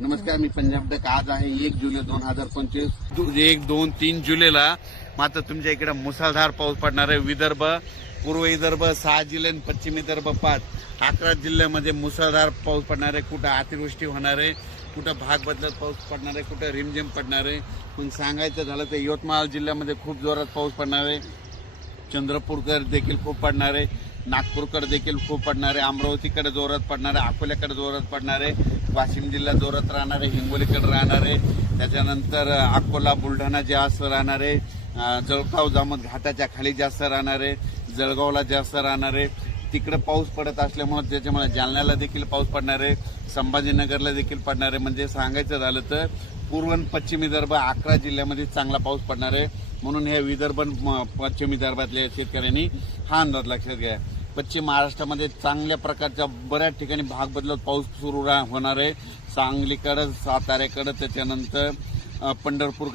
नमस्कार, मी पंजाब तक. आज आहे 1 जुलै 2025. 1, 2, 3 जुलैला मात्र तुमच्या इकडे मुसळधार पाऊस पडणार आहे. विदर्भ, पूर्व विदर्भ 6 जिल्हे, पश्चिम विदर्भ 5, 11 जिल्ह्यामध्ये मुसळधार पाऊस पडणार आहे. कुठं अतिवृष्टी होणार आहे, कुठं भाग बदलत पाऊस पडणार आहे, कुठं रिमझिम पडणार आहे. पण सांगायचं झालं तर यवतमाळ जिल्ह्यामध्ये खूप जोरात पाऊस पडणार आहे. चंद्रपूरकर देखील खूप पडणार आहे, नागपूरकडे देखील खूप पडणार आहे, अमरावतीकडे जोरात पडणार आहे, अकोल्याकडे जोरात पडणार आहे, वाशिम जिल्हा जोरात राहणार आहे, हिंगोलीकडे राहणार आहे, त्याच्यानंतर अकोला बुलढाणा जास्त राहणार आहे, जळगाव जामोद घाटाच्या खाली जास्त राहणार आहे, जळगावला जास्त राहणार आहे. तिकडे पाऊस पडत असल्यामुळे त्याच्यामुळे जालन्याला देखील पाऊस पडणार आहे, संभाजीनगरला देखील पडणार आहे. म्हणजे सांगायचं झालं तर पूर्व आणि पश्चिम विदर्भ 11 जिल्ह्यामध्ये चांगला पाऊस पडणार आहे. म्हणून हे विदर्भ पश्चिम विदर्भातल्या शेतकऱ्यांनी हा अंदाज लक्षात घ्या. पश्चिम महाराष्ट्रामध्ये चांगल्या प्रकारच्या बऱ्याच ठिकाणी भाग बदलत पाऊस सुरू होणार आहे. सांगलीकडं, साताऱ्याकडं, त्याच्यानंतर पंढरपूर